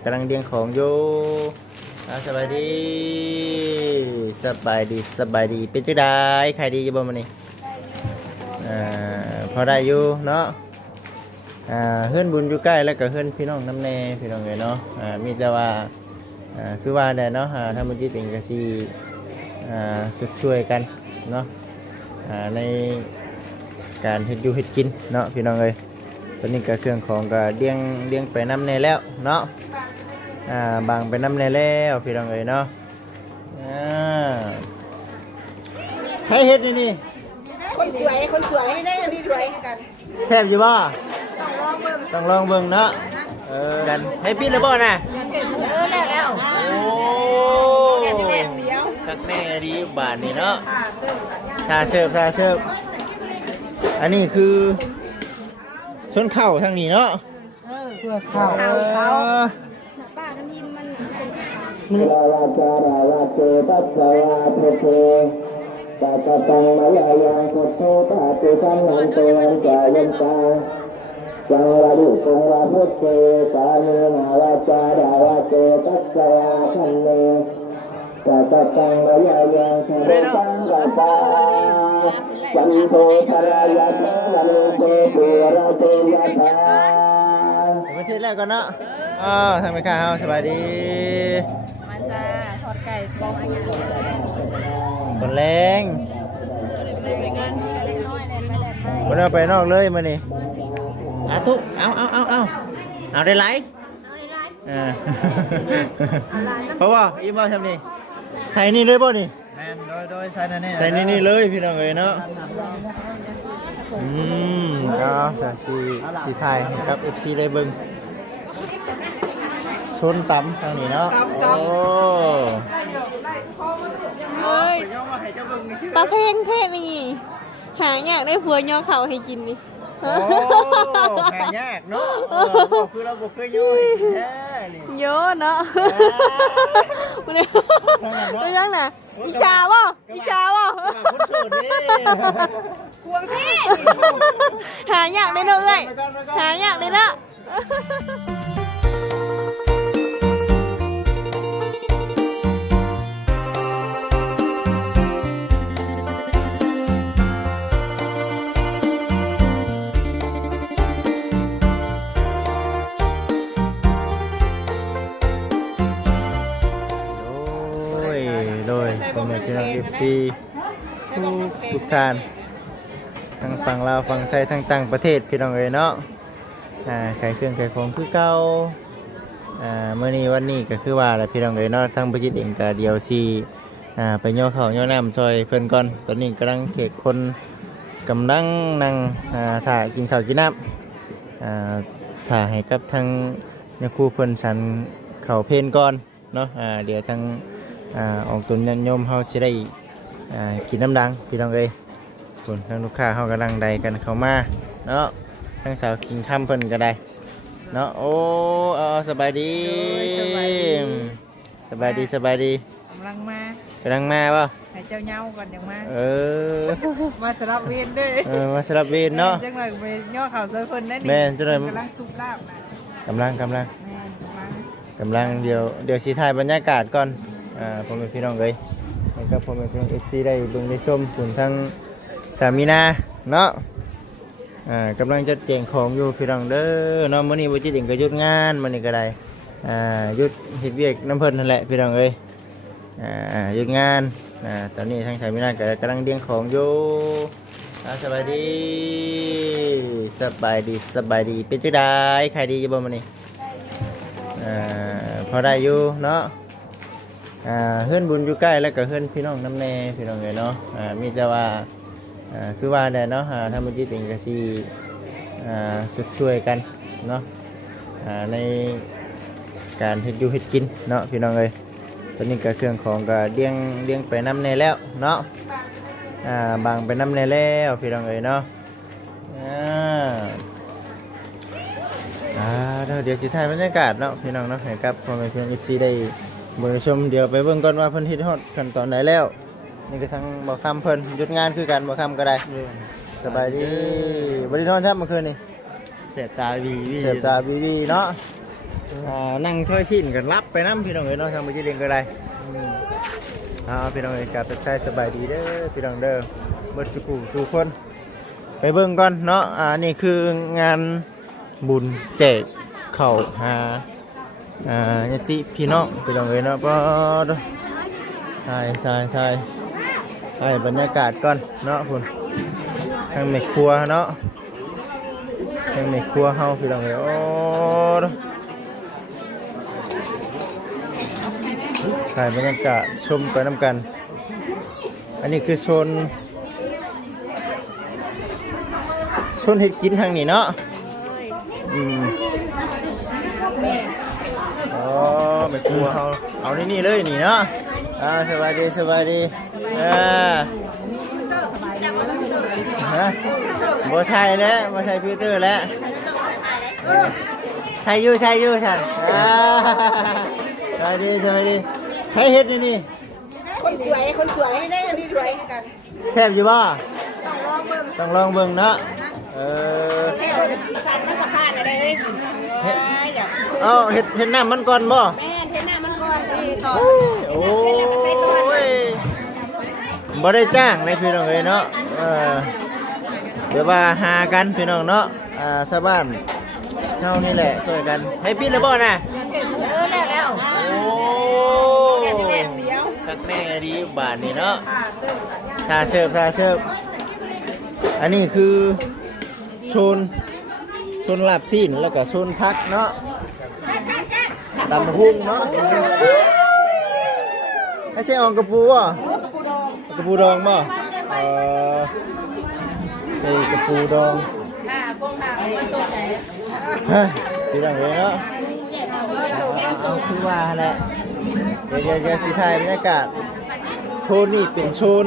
กำลังเลี้ยงของอยู่สบายดีสบายดีสบายดีเป็นจังได๋ใครดีอยู่บ่มื้อนี้พอได้อยู่เนาะเฮือนบุญอยู่ใกล้แล้วก็เฮือนพี่น้องน้ำแน่พี่น้องเอ้ยเนาะมีแต่ว่าคือว่าได้เนาะถ้ามันจิตเองก็สิสุดช่วยกันเนาะในการเฮ็ดอยู่เฮ็ดกินเนาะพี่น้องเอ้ยตอนนี้ก็เครื่องของก็เลี้ยงไปน้ำแน่แล้วเนาะบางไปน้ำแน่แล้วพี่น้องเอ้ยเนาะใครเฮ็ดนี่คนสวยได้พี่สวยกันแซ่บอยู่บ่ต้องลองเบิ่งเนาะกันให้ปิดแล้วบ่น่ะแล้วโอ้สักแน่ดีบาทนี่เนาะถ้าเสิร์ฟอันนี้คือชนเข่าทางนี้เนาะเพื่อข้าวป้ากันทีมันลาวาจาลาวาเจตัสสวาเทเทตาตาตังมายายังพุทโธตาติสังนันเตอันจายันตาจังวาดุคงวาพุทเทสามีนาวาจาลาวาเจตัสสวาทันเนตาตาตังมายายังพุทโธตังกาตาจันโทธรายะตังวันเตปุระเตยะตาประเทศแรกก่อนเนาะทางไปข้าวสบายดีมันจะทอดไก่บอกอะไรเงี้ยตอนแรงวันนี้ไปนอกเลยมานี่ทุกเอาได้ไหลเพราะว่าอีมาทำนี่ใส่นี่เลยป่ะนี่โดยใส่ใส่นี่เลยพี่น้องเอ๋ยเนาะก็สีไทยกับ FC ได้เบิ่งชนต่ำทางนี้เนาะโอ้เฮ้ยตาเพลงเทพมีหาอยากได้ผัวย่อเข่าให้กินนี่โอ้หายากเนาะคือเราบอกเคยยุ่ยแท้นี่เยอะเนาะมันเลยตัวยังน่ะอิชาวะคุณสูตรนี่ควงพี่หาอยากได้เนาะเอ้ยหาอยากได้เนาะโดยผมเป็นพี่น้อง FC ทุกท่านทั้งฝั่งลาวฝั่งไทยทั้งต่างประเทศพี่น้องเอ๋ยเนาะขายเครื่องขายของคือเก่าเมื่อนี้วันนี้ก็คือว่าแหละพี่น้องเอ๋ยเนาะทั้งประจิตเองก็เดียวซีไปย่อข้าวย่อน้ำซอยเพิ่นก่อนตอนนี้กำลังเขกคนกำลังนั่งถ่ากินข้าวกินน้ำถ่าให้กับทั้งนักครูเพิ่นสันข้าวเพลนก่อนเนาะเดี๋ยวทั้งออกตุนยันยมเขาสิได้กินน้ำดังพี่น้องเอ้ยส่วนทางลูกค้าเขากำลังใดกันเข้ามาเนาะทั้งสาวคิงค่ำเพิ่นก็ได้เนาะโอ้สบายดีสบายดีกำลังมาป่ะให้เจ้าเงาก่อนอย่างมามาสลับเวรด้วยมาสลับเวรเนาะจังเลยไปย่อเข่าเซอร์เฟินนั่นนี่แม่จังเลยกำลังซุปลาบนะกำลังเดี๋ยวสีถ่ายบรรยากาศก่อนผมเป็นพี่น้องเลยแล้วก็ผมเป็นพี่น้อง FC ได้ลงในส้มส่วนทั้งสามีนาเนาะกำลังจะเจียงของอยู่พี่น้องเด้อเนาะมื้อนี้บ่จิตเองก็หยุดงานมื้อนี้ก็ได้หยุดเฮ็ดเวียกน้ำเพิ่นนั่นแหละพี่น้องเอ้ยหยุดงานตอนนี้ทางสามีนาก็กำลังเลี้ยงของอยู่สบายดีเป็นจังได๋ใครดีอยู่บ่มื้อนี้พอได้อยู่เนาะเฮือนบุญอยู่ใกล้แล้วก็เฮือนพี่น้องน้ำแน่พี่น้องเลยเนาะมีแต่ว่าคือว่าได้เนาะถ้ามันจิตเองก็สิสุดช่วยกันเนาะในการเฮ็ดอยู่เฮ็ดกินเนาะพี่น้องเลยตอนนี้ก็เครื่องของก็เลี้ยงไปน้ำแน่แล้วเนาะบางไปน้ำแน่แล้วพี่น้องเลยเนาะเดี๋ยวสิถ่ายบรรยากาศเนาะพี่น้องเนาะให้กับพ่อแม่พี่น้อง FC ได้เบิ่งชมเดี๋ยวไปเบิ่งก่อนว่าเพิ่นเฮ็ดฮอดขั้นตอนไหนแล้วนี่ก็ทางบ่คำเพิ่นหยุดงานคือกันบ่คำก็ได้สบายดีบ่ได้นอนครับเมื่อคืนนี่ เสพตาวีเนาะ นั่งช่วยชิ้นกันรับไปน้ำพี่น้องเอ๋ยเนาะทางไปจีเรียงก็ได้พี่น้องเอ๋ยกับใจสบายดีเด้อพี่น้องเด้อเบิดสู่คนไปเบิ่งก่อนเนาะนี่คืองานบุญแจกข้าวหาญาติพี่น้องพี่น้องเอ๋ยเนาะก็ถ่ายบรรยากาศก่อนเนาะคุณทางแม่ครัวเนาะทางแม่ครัวเฮาพี่น้องเอ๋ยโอ้ถ่ายบรรยากาศชมไปน้ำกันอันนี้คือโซนเห็ดกินทางนี้เนาะอ๋อไม่กลัวเอานี่เลยนี่เนาะสบายดีบ่ใช่แล้วบ่ใช่ฟิลเตอร์แล้วใช่อยู่ฉันสบายดีใครเฮ็ดนี่คนสวยได้คนสวยกัน แซ่บอยู่บ่ต้องลองเบิ่งเนาะแค่สั่นมันก็ผ่านอะไรเลยเฮ็ดน้ำมันก่อนบ่แม่เทน้ำมันก่อนต่อโอ้ยบ่ได้จ้างเลยพี่น้องเอ้ยเนาะเดี๋ยวว่าหากันพี่น้องเนาะชาวบ้านเฮานี่แหละช่วยกันให้ปิดแล้วบ่น่ะแล้วโอ้สักแน่ดีบาทนี่เนาะถ้าเสิร์ฟอันนี้คือโซนลาบซีนแล้วก็โซนพักเนาะตำหุ่งเนาะไม่ใช่อองกระปูวะกระปูดองบ่ใช่กระปูดองพี่ดังเลยเนาะคือว่าแหละเดี๋ยวสิถ่ายบรรยากาศโซนนี่เป็นโซน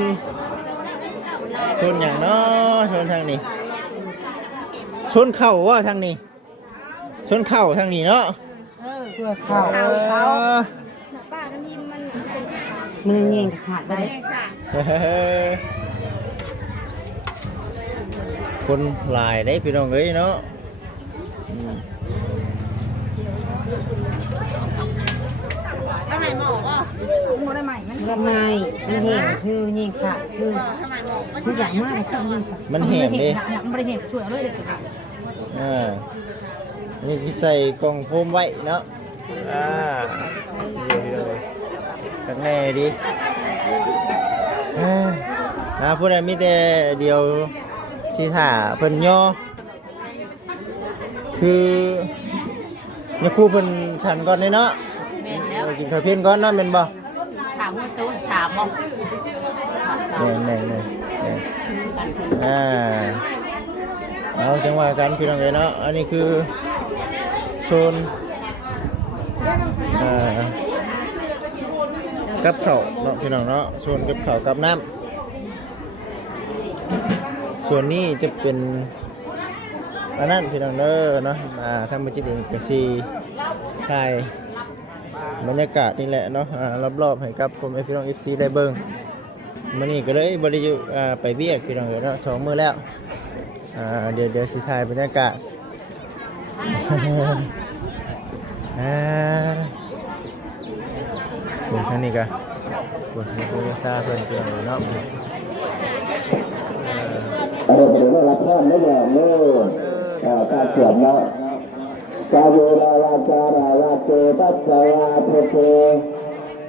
อย่างเนาะโซนทางนี้โซนเข่าว่าทางนี้โซนเข่าทางนี้เนาะเข่าป้ากันยิ้มมันเงี้ยขาดได้คนหลายได้พี่น้องเอ้ยเนาะทำไมหมอป่ะหมอได้ไหมมันเงี้ยคือเงี้ยขาดคือทุกอย่างมากเลยมันเห็นดิมันไม่ได้เห็นช่วยเลยนี่คือใส่กล่องโฟมไว้เนาะข้างในดิผู้ใดมีแต่เดียวชีถ่าเพิ่นย่อคือเนี่ยครูเพิ่นฉันก่อนเลยเนาะกินข้าวเพี้ยนก่อนเนาะเป็นบ่ถามว่าตู้ถามบ่เนี่ยเอาจังหวะกันพี่น้องเลยเนาะอันนี้คือโซนกับข้าวเนาะพี่น้องเนาะโซนกับข้าวกับน้ำส่วนนี้จะเป็นอันนั้นพี่น้องเด้อเนาะทำบัญชีเองกับซีถ่ายบรรยากาศนี่แหละเนาะรอบๆให้กับผมพี่น้อง FC ได้เบิ่งมื้อนี้ก็เลยบ่ได้อยู่ไปเวียกพี่น้องเนาะ2มื้อแล้วเดี๋ยวสิถ่ายบรรยากาศคนทางนี้ก็คนมีผู้ซาเพิ่นเพิ่นเนาะเป็นว่ารับพรได้อย่างนี้การเขียนเนาะจาโยราวาจาราวาเจตัสสวาพุทโธ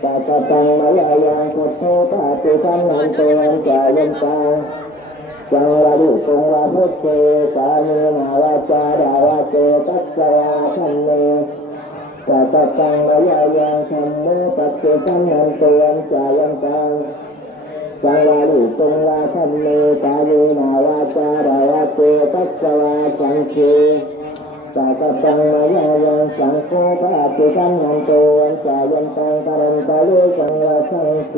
ตาตตังมะยายังพุทโธตาติสันนันโตจายันตังจังวาดุตงวาพุทโธสามีนาวาจาราวาเจตัสสวาธัมเมตาตตังมะยายังธัมโมตัสติสันนันโตจายันตังสังวาลุตงวาธัมเมตาโยนาวาจาราวาเจตัสสวาสังเฆสาตังมายายังสังโฆปะติสันนันโตจายันตังกรันตะโลจังวาสังโฆ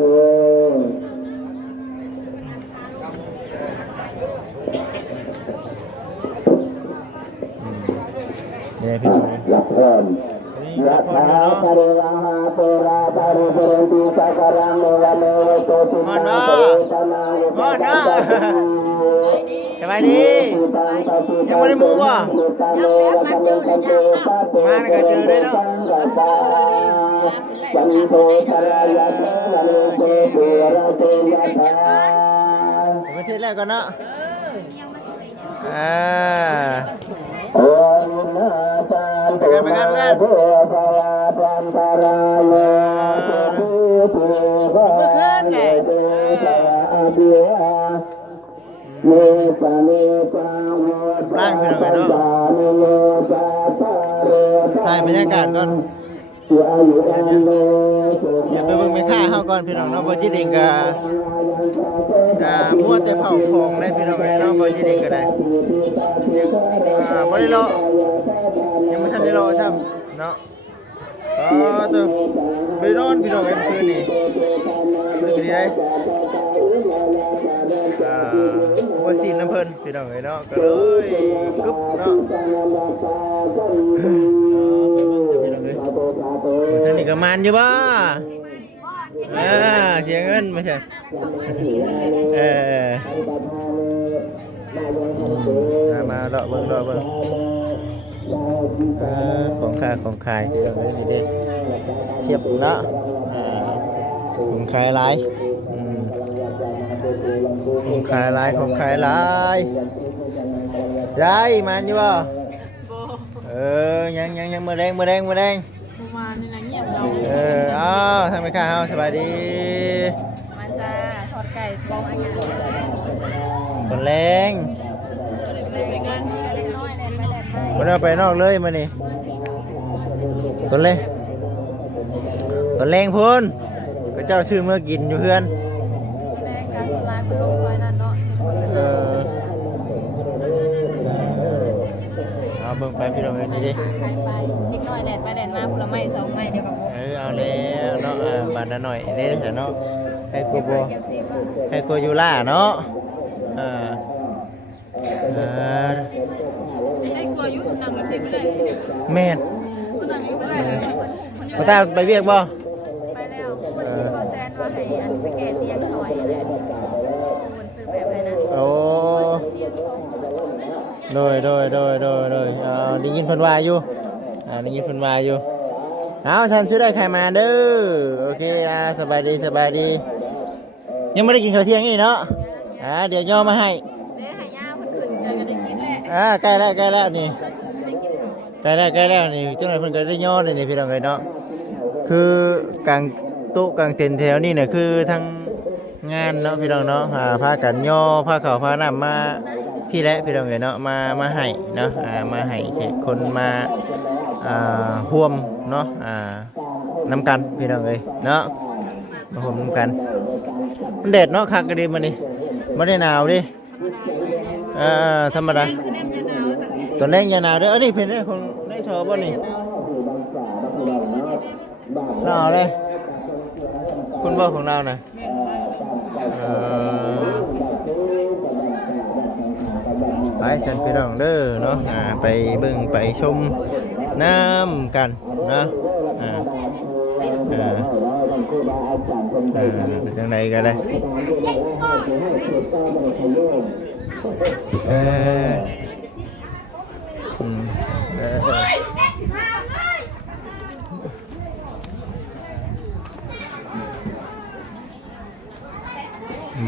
เนี่ยพี่หลักพรยะถาคาริวะหาโตราตาริปุเรนติสักการะเมวะเมวะโตตินังเปตนายุปะ บายดียังไม่ได้มูบ่มาแล้วก็เจอเลยเนาะประเทศแรกก่อนเนาะไปกันเมื่อคืนไงร่างเป็นยังไงเนาะถ่ายบรรยากาศก่อนอย่าไปเบิ่งไม่ค่าเฮาก่อนพี่น้องเนาะบ่จิตเองก็มัวแต่เผาของได้พี่น้องเนาะบ่จิตเองก็ได้บ่ได้รอยังไม่ทันได้รอซ้ำเนาะตัวไปนอนพี่น้องเอ็มคืนนี่คืนนี้ได้ว่าซีนน้ำเพลินพี่น้องเนาะก็เลยกึ๊บเนาะพี่น้องเลยท่านนี่ก็มันอยู่บ่เสียเงินไม่ใช่มาเลาะเบิ่งของขายของขายพี่น้องเลยนี่เด้เทียบเนาะของขายหลายของขายหลายของขายหลายยายมันอยู่บ่ยังมือแดงประมาณนี้นะเงียบเราทำไมข้าวสบายดีมันจะทอดไก่บองอะไรตอนแรงวันนี้ไปนอกเลยมานี่ตอนแรงพูนก็เจ้าซื้อเมื่อกินอยู่เพื่อนเอาเบิ่งไปพี่น้องเอ้ยนี่ดิไปเล็กน้อยแดดไปแดดมาผลไม้2ไม้เดียวกับผมเอาแล้วเนาะบาดหน่อยเด้อเนาะให้กูบ่ให้กูอยู่ล่าเนาะให้กลัวยุ่งนั่งเฉยไม่ได้แม่นนั่งไม่ได้เลยมาตาไปเวียกบ่ไปแล้วคนที่เขาแซนว่าให้อันสแกนเตียงซอยเนี่ยคนซื้อแบบไหนนะโอ้โดยได้ยินเพิ่นว่าอยู่ได้ยินเพิ่นว่าอยู่เอาฉันซื้อได้ใครมาเด้อโอเคสบายดียังไม่ได้กินข้าวเที่ยงนี่เนาะเดี๋ยวย่อมาให้ใกล้แล้วนี่ใกล้แล้วนี่เจ้าหน่อยเพิ่นก็ได้ย่อเลยนี่พี่น้องเอ้ยเนาะคือกลางโต๊ะกลางเต็นท์แถวนี่เนี่ยคือทั้งงานเนาะพี่น้องเนาะพากันย่อพาข้าวพาน้ำมาพี่และพี่น้องเอ้ยเนาะมาให้เนาะมาให้แขกคนมาร่วมเนาะน้ำกันพี่น้องเอ้ยเนาะมาร่วมน้ำกันมันแดดเนาะคักก็ดีมานี่ไม่ได้หนาวดิธรรมดาตอนแรกอย่าหนาวเด้อนี่เพิ่นได้ของได้ชอบบ่นี่หนาวเลยคุณบ่ของเราน่ะไปฉันพี่น้องเด้อเนาะไปเบิ่งไปชมน้ำกันนะจังใดก็ได้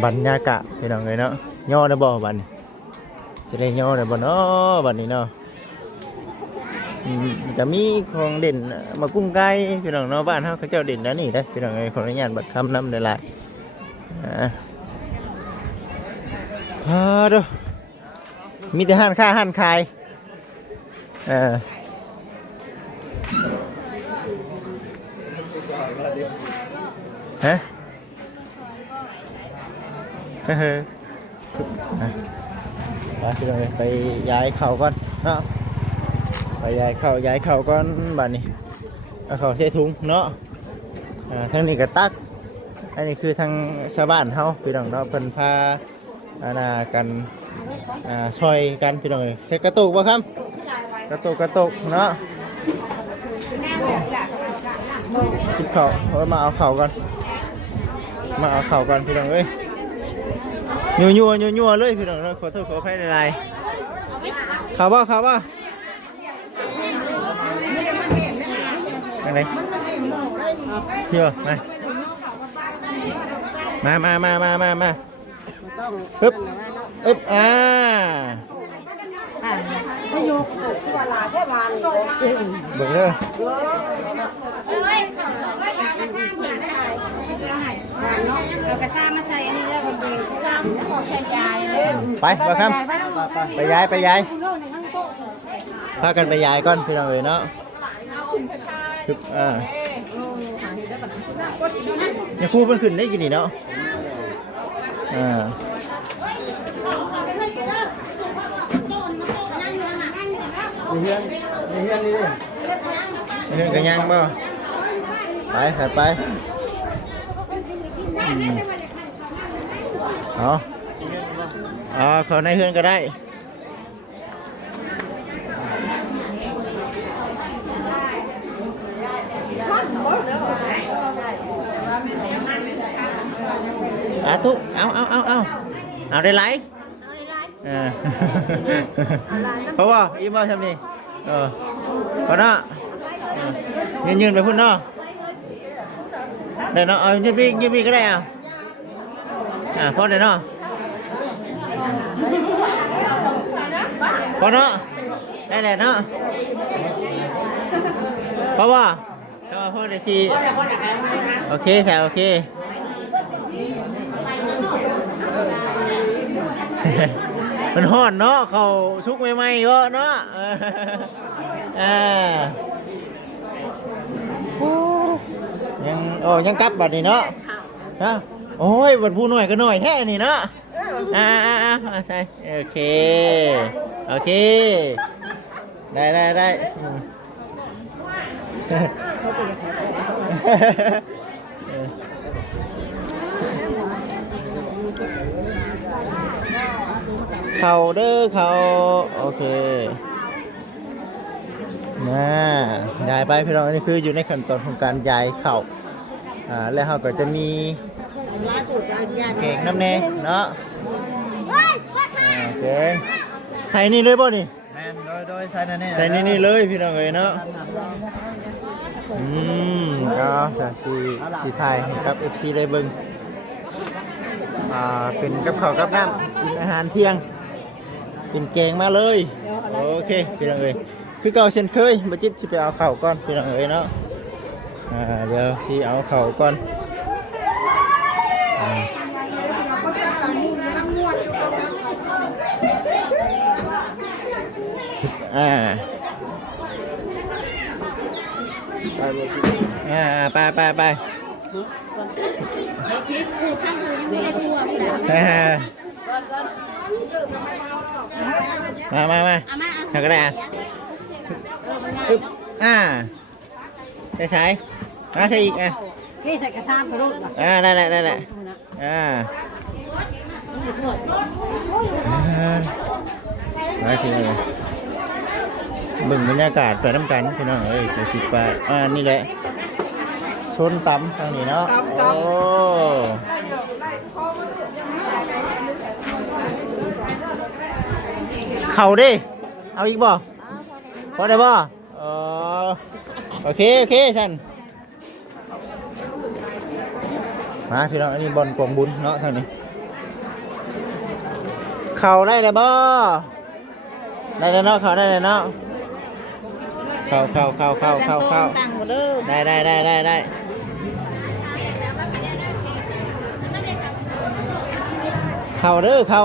บรรยากาศพี่น้องเลยเนาะย่อได้บ่บัดนี้จะได้ย่อได้บ่เนาะบัดนี้เนาะจะมีของเด่นมากุ้งไก่พี่น้องเนาะบ้านเฮาเขาเจ้าเด่นแล้วนี่ได้พี่น้องเอ้ยขออนุญาตบัดคำนำได้หลายเด้อมีแต่ห้านค้าห้านขายฮะไปย้ายเข่าก่อนเนาะไปย้ายเข่าก่อนบ้านนี้เอาเข่าใส่ถุงเนาะทางนี้ก็ตักอันนี้คือทางชาวบ้านเฮาพี่น้องเนาะเพิ่นพากันช่วยกันพี่น้องใส่กระตุกบ่ครับกระตุกเนาะคิดเข่ามาเอาเข่าก่อนพี่น้องเอ้ย ยัวเลยพี่น้องขอโทษขออภัยหลายๆข่าวบ่อะไรพี่บ่มาฮึบเบิ่งเด้อ เอากระซ่ามาใส่อันนี้แล้วมันดีซ่าขอแค่ยายเลย ไปบ่ครับไปย้ายพากันไปย้ายก่อนพี่น้องเอ้ยเนาะฮึบอย่าพูดมันขึ้นได้กี่นี่เนาะเฮียนนี่กันยังบ่ไปขัดไปเขาในเฮือนก็ได้ทุกเอาได้ไหลเพราะว่าอีมาทำนี่พอเนาะยืนไปพุ่นเนาะเดี๋ยวเนาะยืนปีก็ได้พอเดี๋ยวเนาะพอเนาะได้แหละเนาะเพราะว่าพอเดี๋ยวสิโอเคใช่โอเคมันฮ้อนเนาะเขาชุกใหม่ๆก็เนาะยังกลับบัดนี่เนาะโอ้ยบัดผู้หน่อยก็หน่อยแท้นี่เนาะใช่โอเคได้เข่าเด้อเข่าโอเคย้ายไปพี่น้องนี่คืออยู่ในขั้นตอนของการย้ายเข่าแล้วเราก็จะมีเก่งน้ำเนยเนาะโอเคใส่นี่เลยป่ะนี่โดยใส่นี่เลยพี่น้องเลยเนาะก็สีไทยกับ FC ได้เบิ่งเป็นกับข้าวกับน้ำกินอาหารเที่ยงเป็นแกงมาเลยโอเคพี่น้องเลยคือเก่าเช่นเคยบัจิตสิไปเอาข้าวก่อนพี่น้องเลยเนาะเดี๋ยวสิเอาข้าวก่อนไปมาทำก็ได้ใช้มาใส่อีกนี่ใส่กระซ่าไปรุ่นได้มาทีนี้บึงบรรยากาศไปน้ำกันพี่น้องจะสิไปนี่แหละชนต่ำทางนี้เนาะเข่าดิเอาอีกบ่พอได้บ่โอเคฉันมาพี่น้องอันนี้บอลกองบุญเนาะทางนี้เข่าได้เลยบ่ได้แล้วเนาะเข่าได้เลยเนาะเข้าได้เข้าเด้อเข้า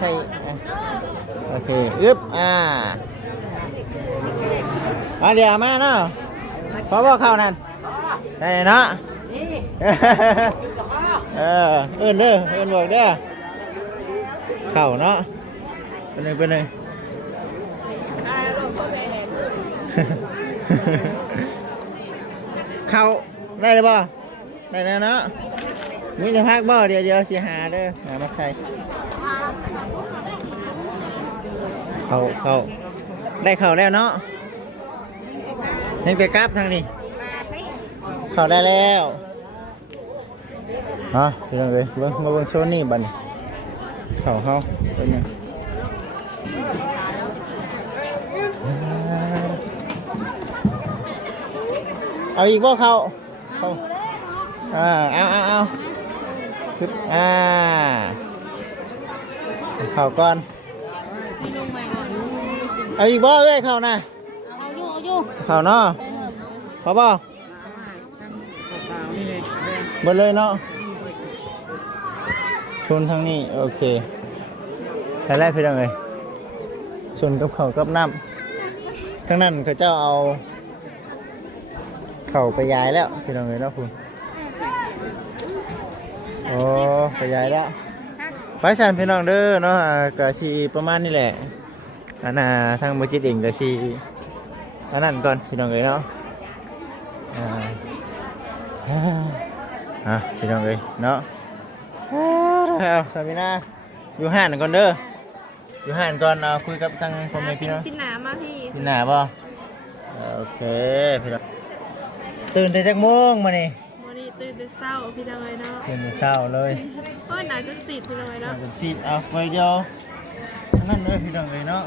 ใส่โอเคอึ๊บมาเดี๋ยวมาเนาะเพราะว่าเข้านั่นได้เนาะเอิ้นบอกเด้อเข้าเนาะเป็นหนึ่งเข้าได้เลยบ่ได้แล้วเนาะมีจะพักบ่เดี๋ยวสิหาเด้อหามาใส่เข้าได้เข้าแล้วเนาะยังแต่กราฟทางนี้เข้าได้แล้วพี่น้องเอ้ยมาเบิ่งโซนนี่บัดนี้ เขาเฮาเป็นยังเอาอีกบ่เขาเอาขึ้นเขาก่อนเอาอีกบ่เอ้ยเขานะเอาอยู่เขาเนาะพอบ่หมดเลยเนาะชนทางนี้โอเคแต่แรกพี่น้องเลยชนกับเขากับน้ำทั้งนั้นเขาเจ้าเอาเข่าไปย้ายแล้วพี่น้องเลยเนาะคุณโอ้ไปย้ายแล้วไปสันพี่น้องเด้อเนาะกะชีประมาณนี้แหละอันน่ะทางบริจิตเองกะชีอันนั้นก่อนพี่น้องเลยเนาะพี่น้องเลยเนาะสามีนาอยู่ห้านก่อนเด้ออยู่ห้านก่อนคุยกับทางพ่อแม่พี่น้อง พี่หนามาพี่ พี่หนาบ่โอเคพี่น้องตื่นแต่จักโมงมานี่ วันนี้ตื่นแต่เช้าพี่น้องเลยเนาะ ตื่นแต่เช้าเลย เพราะหนาจะสิพี่น้องเลยเนาะ เป็นซีดเอาไว้เดียวนั่นเลยพี่น้องเลยเนาะ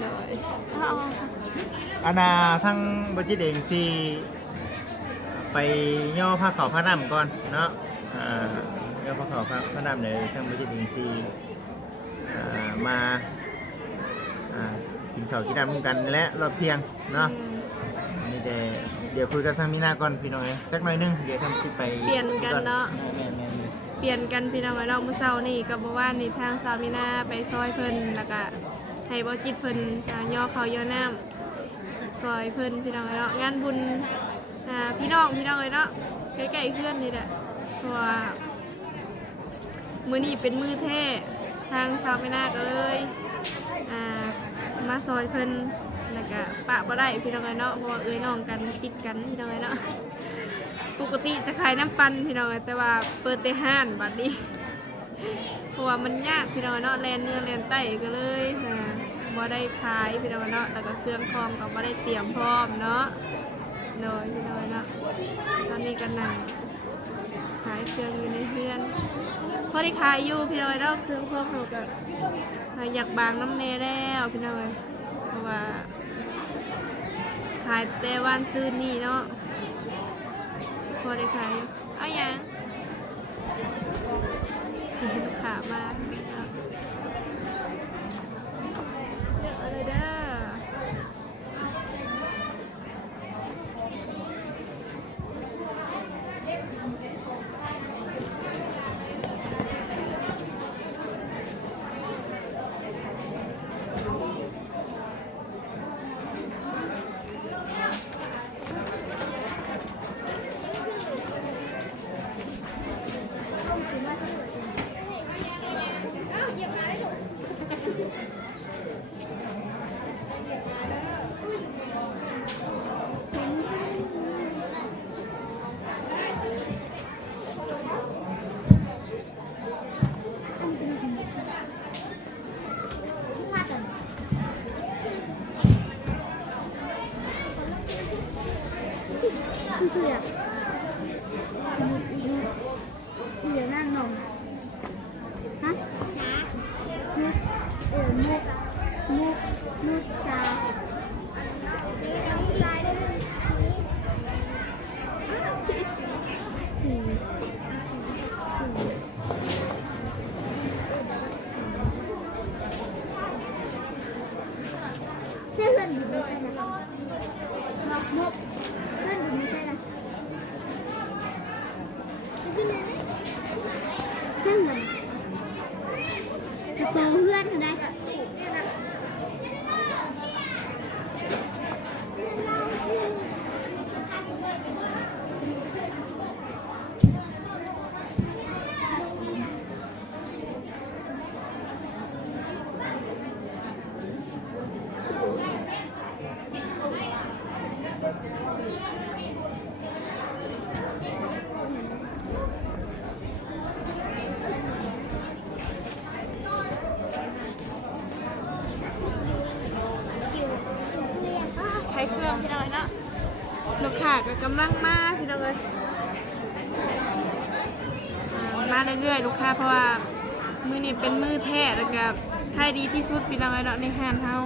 เลยอันน่ะทางบริจิตเองสิไปย่อผ้าขาวผ้าดำก่อนเนาะย่อผ้าขาวผ้าดำเลยทางบริจิตเองสิมากินข้าวกินน้ำกันและรอบเที่ยงเนาะนี่แต่เดี๋ยวคุยกันทางมีนาก่อนพี่น้องจักหน่อยนึงเดี๋ยวทำคลิปไป เปลี่ยนกันเนาะ แม่ เปลี่ยนกันพี่น้องเลยเนาะมื้อเช้านี่กับเมื่อวานนี่ทางสามีนาไปซอยเพิ่นแล้วก็ให้บ่จิตเพิ่นย่อข้าวย่อน้ำซอยเพิ่นพี่น้องเลยเนาะงานบุญพี่น้องเลยเนาะใกล้ๆเพื่อนนี่แหละเพราะว่ามื้อนี้เป็นมื้อแท้ทางสามีนาก็เลยมาซอยเพิ่นแล้วก็ปะบ่ได้พี่น้องเลยเนาะเพราะว่าเอ้ยน้องกันติดกันพี่น้องเลยเนาะปกติจะขายน้ำปั่นพี่น้องเลยแต่ว่าเปิดแต่ห้านบัดนี้เพราะว่ามันยากพี่น้องเนาะแลนเนื้อแลนไตก็เลยบ่ได้ขายพี่น้องเนาะแล้วก็เครื่องคอมก็บ่ได้เตรียมพร้อมเนาะโดยพี่น้องเนาะตอนนี้ก็นั่งขายเครื่องอยู่ในเฮือนพอได้ขายอยู่พี่น้องเนาะเครื่องพวกเราก็อยากบางน้ำเนแล้วพี่น้องเพราะว่าขายแต่วันซื้อนี่เนาะพอได้ขายเอาอย่างลูกค้ามาเลือกอะไรเด้อเสียเดี๋ยวนั่งนมฮะช้ามุกช้าลายได้เลยสีเพื่อนอยู่ไม่ใช่นะมุกเพื่อนอยู่ไม่ใช่นะเพื่อนเลยโตเพื่อนกันได้ใช้เครื่องพี่น้อยเนาะลูกค้าก็กำลังมาพี่น้อยมาเรื่อยๆลูกค้าเพราะว่า มือนี่เป็นมือแท้แล้วก็ขายดีที่สุดพี่น้องไอ้เนาะในห้างเฮา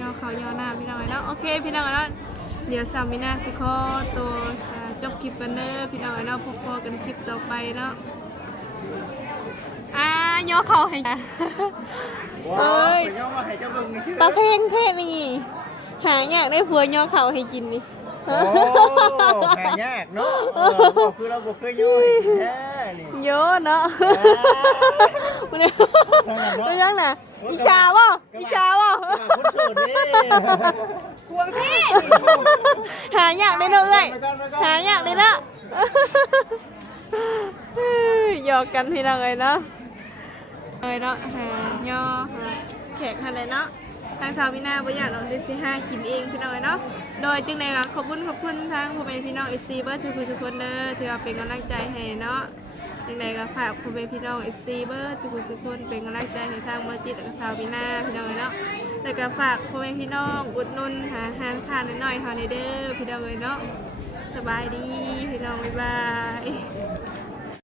ย่อเขาย่อหน้าพี่น้องไอ้เนาะโอเคพี่น้องไอ้เนาะเดี๋ยวสามีนาสิขอตัวจบคลิปกันเด้อพี่น้องไอ้เนาะพบกันคลิปต่อไปเนาะย่อเขาให้เอ้ยตาเพลงแค่นี้หาอยากได้ผัวย่อเขาให้กินนี่โอ้หายากเนาะคือเราบอกเคยโยนแท้นี่โยเนาะมันเนี่ยตัวยังน่ะอิชาบ่อิชาบ่คนโสดนี่ควงแท้ หาอยากได้เนาะเลยหาอยากได้เนาะหยอกกันพี่น้องเลยเนาะเลยเนาะหาย่อแขกทันเลยเนาะทางสาวพี่นาบ่อยากเราได้สิห้ากินเองพี่น้องเนาะโดยจึงในค่ะขอบคุณทางพ่อแม่พี่น้อง FC เบิร์ดทุกคนเด้อที่ว่าเป็นกำลังใจให้เนาะจึงในก็ฝากพ่อแม่พี่น้อง FC เบิร์ดทุกคนเป็นกำลังใจให้ทางเบิร์ดจิตกับสาวพี่นาพี่น้องเนาะแล้วก็ฝากพ่อแม่พี่น้องอุดหนุนหาอาหารทานน้อยๆเฮาเด้อพี่น้องเนาะสบายดีพี่น้องบ๊ายบาย